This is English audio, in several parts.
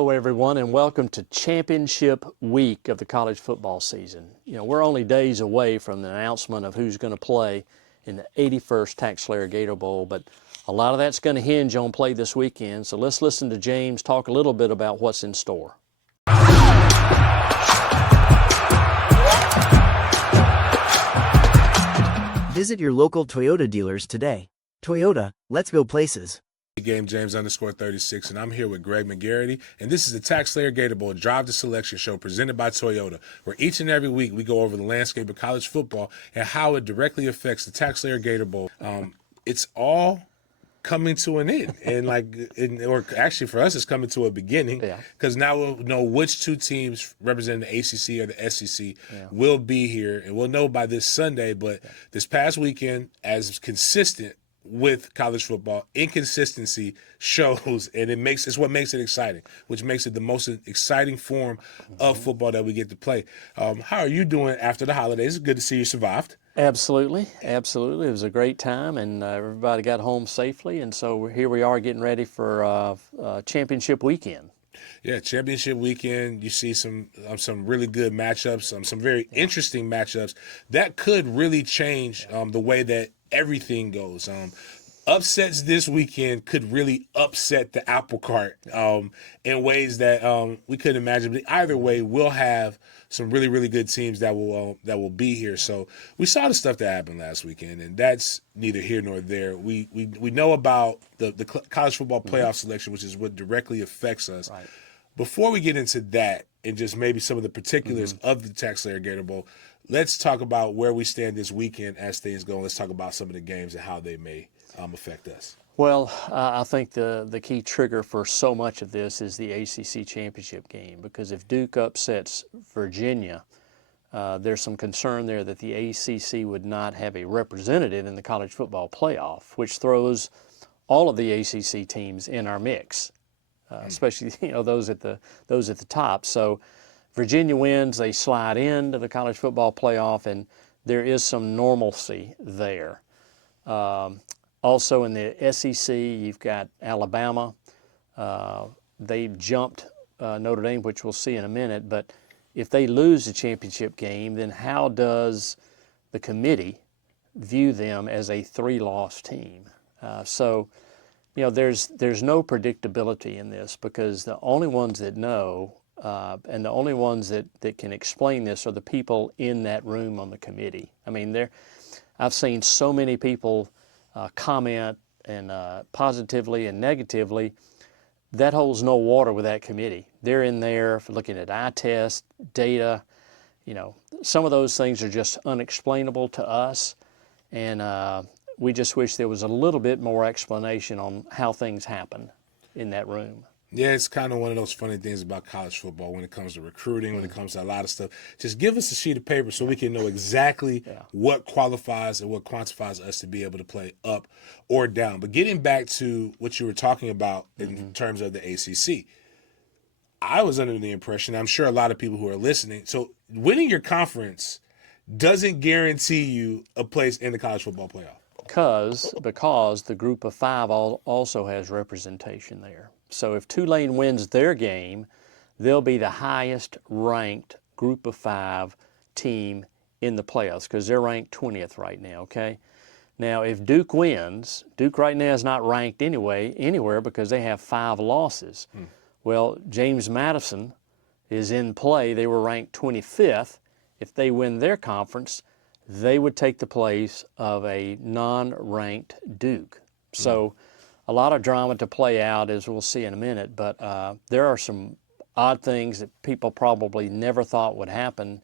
Hello, everyone, and welcome to Championship Week of the college football season. We're only days away from the announcement of who's going to play in the 81st TaxSlayer Gator Bowl, but a lot of that's going to hinge on play this weekend. So let's listen to James talk a little bit about what's in store. Visit your local Toyota dealers today. Toyota, let's go places. Game James_36, and I'm here with Greg McGarity, and this is the TaxSlayer Gator Bowl Drive to Selection show presented by Toyota, where each and every week we go over the landscape of college football and how it directly affects the TaxSlayer Gator Bowl. It's all coming to an end, and or actually for us, it's coming to a beginning, because now we'll know which two teams representing the ACC or the SEC will be here, and we'll know by this Sunday. But this past weekend, as consistent with college football, inconsistency shows, and it's what makes it exciting, which makes it the most exciting form of football that we get to play. How are you doing after the holidays? It's good to see you survived. Absolutely. It was a great time, and everybody got home safely, and so here we are getting ready for championship weekend. Yeah, championship weekend. You see some really good matchups, some very interesting matchups that could really change the way that everything goes. Upsets this weekend could really upset the apple cart in ways that we couldn't imagine. But either way, we'll have some really, really good teams that will be here. So we saw the stuff that happened last weekend, and that's neither here nor there. We know about the college football playoff selection, which is what directly affects us. Right. Before we get into that and just maybe some of the particulars of the TaxSlayer Gator Bowl, let's talk about where we stand this weekend as things go. Let's talk about some of the games and how they may affect us. Well, I think the key trigger for so much of this is the ACC championship game, because if Duke upsets Virginia, there's some concern there that the ACC would not have a representative in the college football playoff, which throws all of the ACC teams in our mix, especially those at the top. So Virginia wins, they slide into the college football playoff, and there is some normalcy there. Also in the SEC, you've got Alabama. They've jumped Notre Dame, which we'll see in a minute. But if they lose the championship game, then how does the committee view them as a 3-loss team? So there's no predictability in this, because the only ones that know and the only ones that can explain this are the people in that room on the committee. I mean, I've seen so many people comment and positively and negatively. That holds no water with that committee. They're in there for looking at eye test, data. Some of those things are just unexplainable to us, and we just wish there was a little bit more explanation on how things happen in that room. Yeah, it's kind of one of those funny things about college football when it comes to recruiting, when it comes to a lot of stuff. Just give us a sheet of paper so we can know exactly what qualifies and what quantifies us to be able to play up or down. But getting back to what you were talking about in terms of the ACC, I was under the impression, I'm sure a lot of people who are listening, so winning your conference doesn't guarantee you a place in the college football playoff. Because the group of 5 also has representation there. So if Tulane wins their game, they'll be the highest ranked group of 5 team in the playoffs, because they're ranked 20th right now, okay? Now, if Duke wins, Duke right now is not ranked anywhere because they have 5 losses. Well, James Madison is in play. They were ranked 25th. If they win their conference, they would take the place of a non-ranked Duke. So a lot of drama to play out, as we'll see in a minute, but there are some odd things that people probably never thought would happen,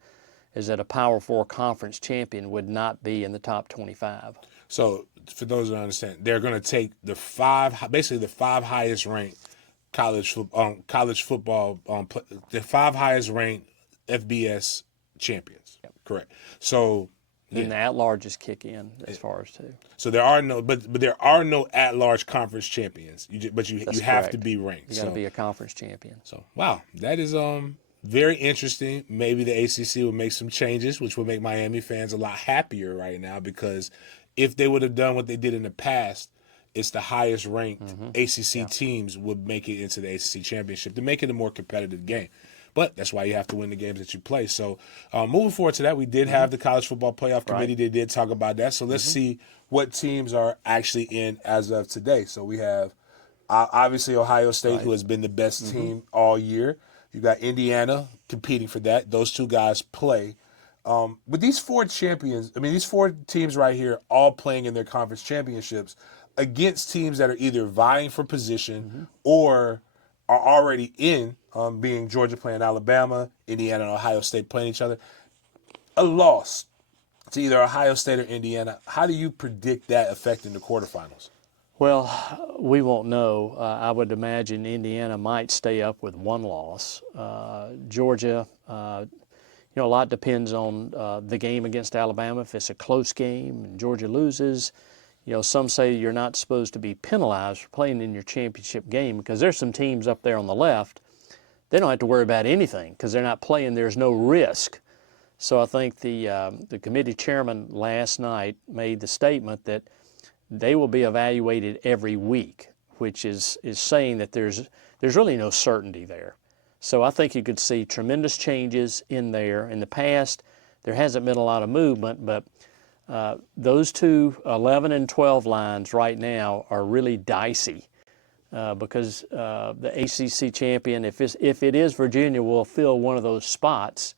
is that a Power 4 conference champion would not be in the top 25. So for those who don't understand, they're going to take the 5 highest ranked college football, the 5 highest ranked FBS champions. Yep. Correct. So then the at-larges kick in as far as too. So there are no, but there are no at-large conference champions. You have to be ranked. You got to be a conference champion. So wow, that is very interesting. Maybe the ACC will make some changes, which will make Miami fans a lot happier right now, because if they would have done what they did in the past, it's the highest ranked ACC teams would make it into the ACC championship to make it a more competitive game. But that's why you have to win the games that you play. So moving forward to that, we did have the College Football Playoff Committee. They did talk about that. So let's see what teams are actually in as of today. So we have obviously Ohio State, who has been the best team all year. You got Indiana competing for that. Those two guys play. But these four champions, I mean, these four teams right here, all playing in their conference championships against teams that are either vying for position or are already in, being Georgia playing Alabama, Indiana and Ohio State playing each other. A loss to either Ohio State or Indiana, how do you predict that affecting the quarterfinals? Well, we won't know. I would imagine Indiana might stay up with one loss. Georgia, a lot depends on the game against Alabama. If it's a close game and Georgia loses, some say you're not supposed to be penalized for playing in your championship game, because there's some teams up there on the left, they don't have to worry about anything because they're not playing. There's no risk. So I think the committee chairman last night made the statement that they will be evaluated every week, which is saying that there's really no certainty there. So I think you could see tremendous changes in there. In the past, there hasn't been a lot of movement, but those two 11 and 12 lines right now are really dicey because the ACC champion, if it is Virginia, will fill one of those spots,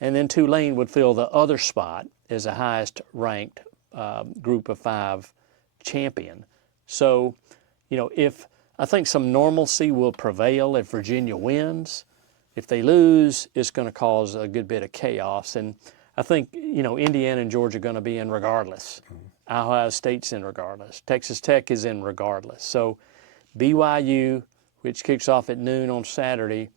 and then Tulane would fill the other spot as the highest ranked group of five champion. So, if I think some normalcy will prevail if Virginia wins. If they lose, it's going to cause a good bit of chaos. And I think, Indiana and Georgia are going to be in regardless. Ohio State's in regardless. Texas Tech is in regardless. So BYU, which kicks off at noon on Saturday,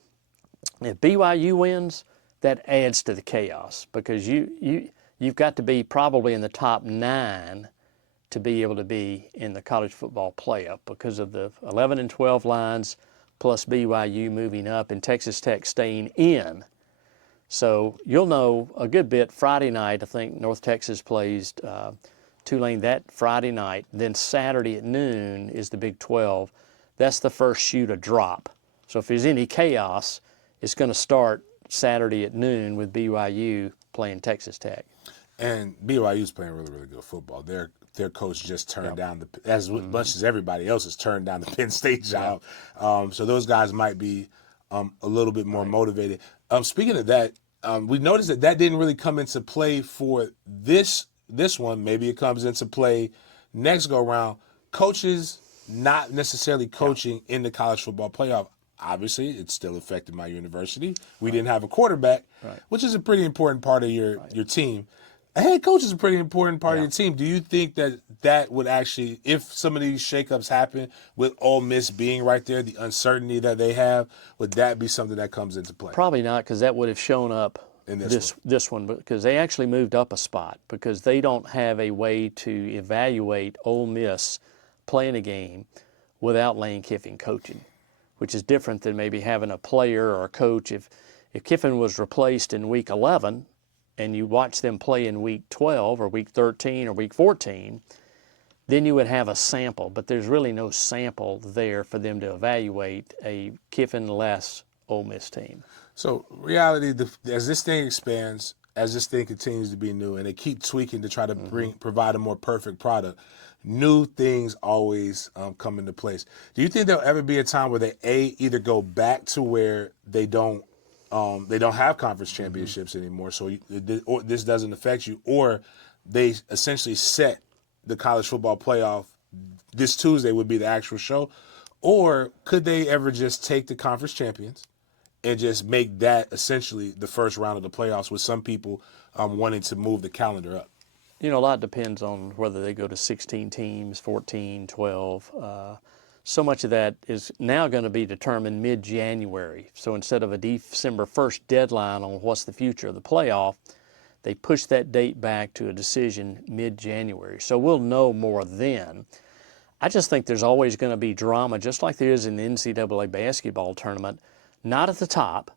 if BYU wins, that adds to the chaos, because you've got to be probably in the top 9 to be able to be in the college football playoff because of the 11 and 12 lines plus BYU moving up and Texas Tech staying in. So you'll know a good bit Friday night. I think North Texas plays Tulane that Friday night. Then Saturday at noon is the Big 12. That's the first shoe to drop. So if there's any chaos, it's going to start Saturday at noon with BYU playing Texas Tech. And BYU's playing really, really good football. Their coach just turned down as much as everybody else has turned down the Penn State job. So those guys might be a little bit more motivated. Speaking of that, we noticed that didn't really come into play for this one. Maybe it comes into play next go round. Coaches not necessarily coaching in the college football playoff. Obviously, it still affected my university. We didn't have a quarterback, which is a pretty important part of your team. A head coach is a pretty important part of your team. Do you think that would actually, if some of these shakeups happen with Ole Miss being right there, the uncertainty that they have, would that be something that comes into play? Probably not, because that would have shown up in this one, because they actually moved up a spot, because they don't have a way to evaluate Ole Miss playing a game without Lane Kiffin coaching, which is different than maybe having a player or a coach. If Kiffin was replaced in week 11 and you watch them play in week 12 or week 13 or week 14, then you would have a sample. But there's really no sample there for them to evaluate a Kiffin-less Ole Miss team. So reality, as this thing expands, as this thing continues to be new, and they keep tweaking to try to provide a more perfect product, new things always come into place. Do you think there'll ever be a time where they either go back to where they don't have conference championships anymore, so this doesn't affect you, or they essentially set the college football playoff this Tuesday would be the actual show, or could they ever just take the conference champions and just make that essentially the first round of the playoffs, with some people wanting to move the calendar up? A lot depends on whether they go to 16 teams, 14, 12. So much of that is now going to be determined mid-January. So instead of a December 1st deadline on what's the future of the playoff, they push that date back to a decision mid-January. So we'll know more then. I just think there's always going to be drama, just like there is in the NCAA basketball tournament, not at the top,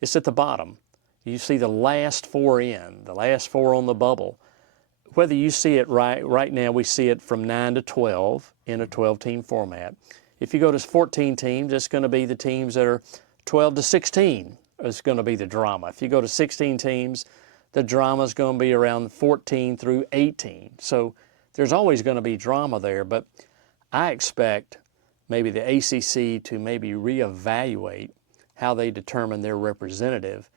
it's at the bottom. You see the last four in, the last four on the bubble. whether you see it right now, we see it from 9 to 12 in a 12-team format. If you go to 14 teams, it's going to be the teams that are 12 to 16 is going to be the drama. If you go to 16 teams, the drama is going to be around 14 through 18. So there's always going to be drama there, but I expect maybe the ACC to maybe reevaluate how they determine their representative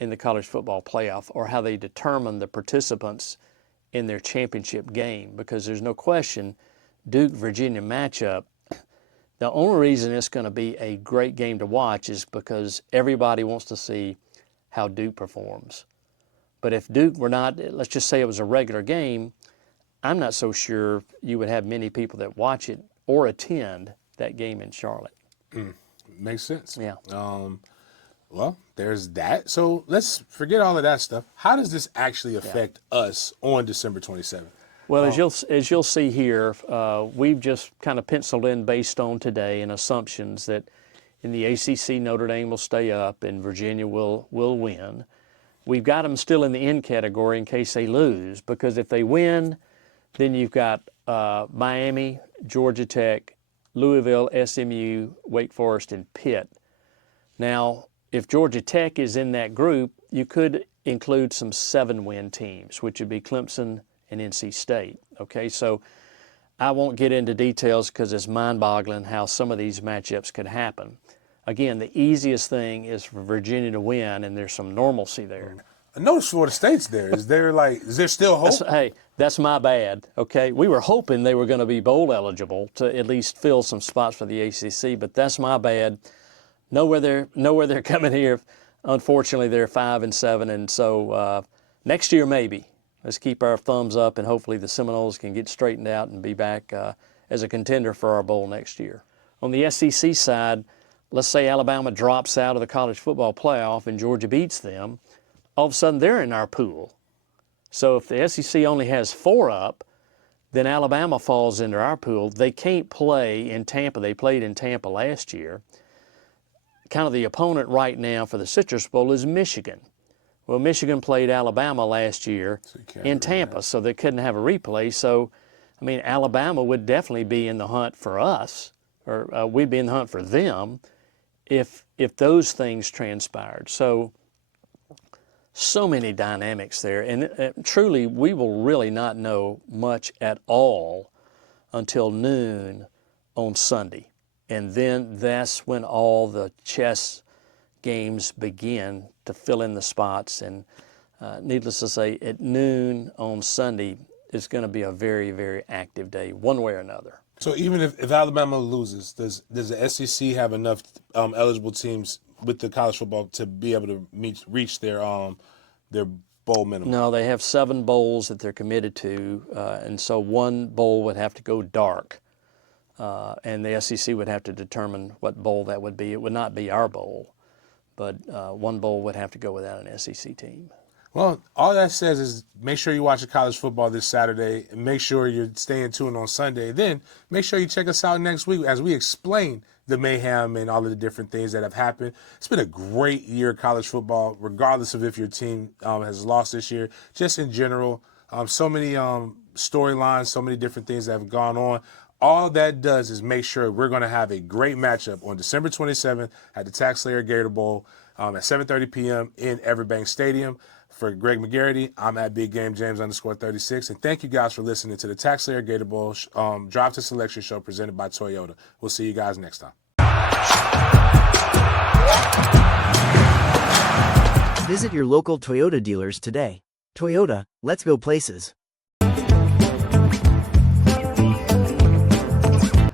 in the college football playoff, or how they determine the participants in their championship game, because there's no question Duke-Virginia matchup, the only reason it's going to be a great game to watch is because everybody wants to see how Duke performs. But if Duke were not, let's just say it was a regular game, I'm not so sure you would have many people that watch it or attend that game in Charlotte. Makes sense. Yeah. Well, there's that. So let's forget all of that stuff. How does this actually affect us on December 27th? Well, as you'll see here, we've just kind of penciled in based on today and assumptions that in the ACC, Notre Dame will stay up and Virginia will win. We've got them still in the N category in case they lose, because if they win, then you've got Miami, Georgia Tech, Louisville, SMU, Wake Forest, and Pitt. Now, if Georgia Tech is in that group, you could include some 7-win teams, which would be Clemson and NC State. Okay, so I won't get into details because it's mind-boggling how some of these matchups could happen. Again, the easiest thing is for Virginia to win, and there's some normalcy there. I noticed Florida State's there. Is there still hope? That's my bad, okay? We were hoping they were going to be bowl eligible to at least fill some spots for the ACC, but that's my bad. Know where they're coming here. Unfortunately, they're 5-7, and so next year maybe. Let's keep our thumbs up, and hopefully the Seminoles can get straightened out and be back as a contender for our bowl next year. On the SEC side, let's say Alabama drops out of the college football playoff and Georgia beats them. All of a sudden, they're in our pool. So if the SEC only has 4 up, then Alabama falls into our pool. They can't play in Tampa. They played in Tampa last year. Kind of the opponent right now for the Citrus Bowl is Michigan. Well, Michigan played Alabama last year in Tampa, so they couldn't have a replay. So, I mean, Alabama would definitely be in the hunt for us, or we'd be in the hunt for them if those things transpired. So many dynamics there, and truly, we will really not know much at all until noon on Sunday. And then that's when all the chess games begin to fill in the spots. And needless to say, at noon on Sunday, it's going to be a very, very active day, one way or another. So even if Alabama loses, does the SEC have enough eligible teams with the college football to be able to reach their bowl minimum? No, they have 7 bowls that they're committed to, and so one bowl would have to go dark. And the SEC would have to determine what bowl that would be. It would not be our bowl, but one bowl would have to go without an SEC team. Well, all that says is make sure you watch the college football this Saturday, and make sure you're staying tuned on Sunday. Then make sure you check us out next week as we explain the mayhem and all of the different things that have happened. It's been a great year of college football, regardless of if your team has lost this year. Just in general, so many storylines, so many different things that have gone on. All that does is make sure we're going to have a great matchup on December 27th at the TaxSlayer Gator Bowl at 7:30 p.m. in Everbank Stadium. For Greg McGarity, I'm at Big Game James _36. And thank you guys for listening to the TaxSlayer Gator Bowl Drive to Selection show presented by Toyota. We'll see you guys next time. Visit your local Toyota dealers today. Toyota, let's go places.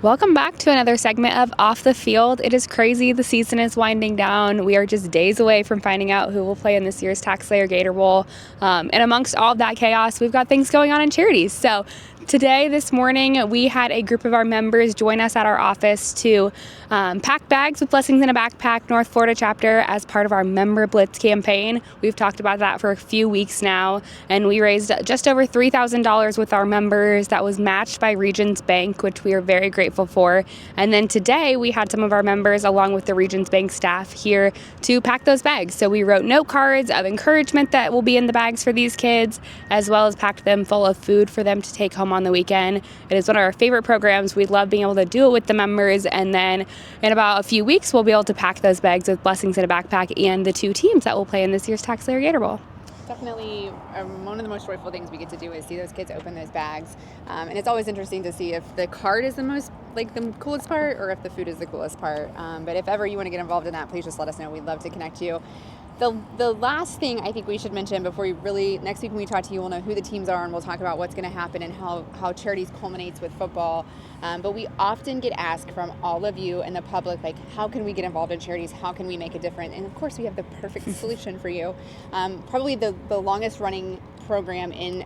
Welcome back to another segment of Off the Field. It is crazy. The season is winding down. We are just days away from finding out who will play in this year's TaxSlayer Gator Bowl. And amongst all of that chaos, we've got things going on in charities. So today, this morning, we had a group of our members join us at our office to pack bags with Blessings in a Backpack North Florida chapter as part of our Member Blitz campaign. We've talked about that for a few weeks now, and we raised just over $3,000 with our members. That was matched by Regions Bank, which we are very grateful grateful for. And then today we had some of our members, along with the Regions Bank staff, here to pack those bags. So we wrote note cards of encouragement that will be in the bags for these kids, as well as packed them full of food for them to take home on the weekend. It is one of our favorite programs. We love being able to do it with the members. And then in about a few weeks, we'll be able to pack those bags with blessings in a backpack and the 2 teams that will play in this year's TaxSlayer Gator Bowl. Definitely one of the most joyful things we get to do is see those kids open those bags. And it's always interesting to see if the card is the coolest part, or if the food is the coolest part. But if ever you want to get involved in that, please just let us know. We'd love to connect you. The last thing I think we should mention before next week when we talk to you, we'll know who the teams are and we'll talk about what's going to happen and how charities culminates with football. But we often get asked from all of you and the public, like, how can we get involved in charities? How can we make a difference? And of course, we have the perfect solution for you. Probably the longest running program in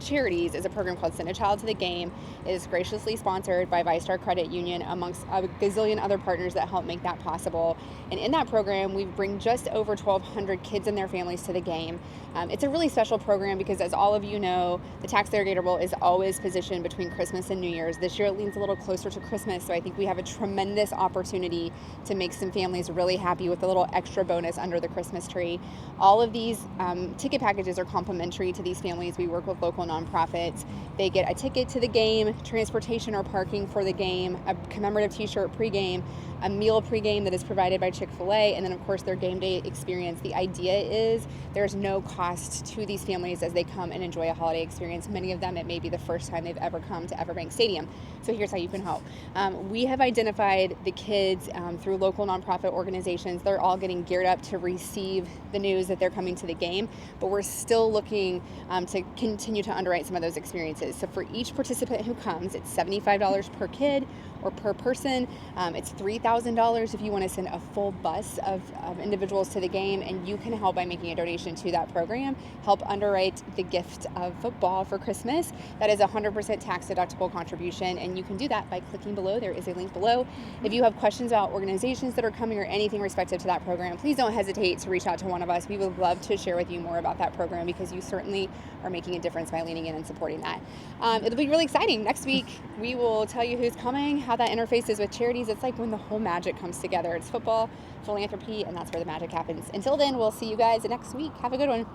charities is a program called Send a Child to the Game. It is graciously sponsored by ViStar Credit Union amongst a gazillion other partners that help make that possible. And in that program, we bring just over 1,200 kids and their families to the game. It's a really special program because, as all of you know, the TaxSlayer Gator Bowl is always positioned between Christmas and New Year's. This year it leans a little closer to Christmas, so I think we have a tremendous opportunity to make some families really happy with a little extra bonus under the Christmas tree. All of these ticket packages are complimentary to these families. We work with local nonprofits. They get a ticket to the game, transportation or parking for the game, a commemorative t-shirt pregame, a meal pregame that is provided by Chick-fil-A, and then of course their game day experience. The idea is there's no cost to these families as they come and enjoy a holiday experience. Many of them, it may be the first time they've ever come to Everbank Stadium. So here's how you can help. We have identified the kids through local nonprofit organizations. They're all getting geared up to receive the news that they're coming to the game, but we're still looking to continue to underwrite some of those experiences. So for each participant who comes, it's $75 per kid or per person. It's $3,000 if you want to send a full bus of individuals to the game, and you can help by making a donation to that program, help underwrite the gift of football for Christmas. That is 100% tax deductible contribution, and you can do that by clicking below. There is a link below. If you have questions about organizations that are coming or anything respective to that program, please don't hesitate to reach out to one of us. We would love to share with you more about that program because you certainly are making a difference by leaning in and supporting that. It'll be really exciting. Next week, we will tell you who's coming, how that interfaces with charities. It's like when the whole magic comes together. It's football, philanthropy, and that's where the magic happens. Until then, we'll see you guys next week. Have a good one.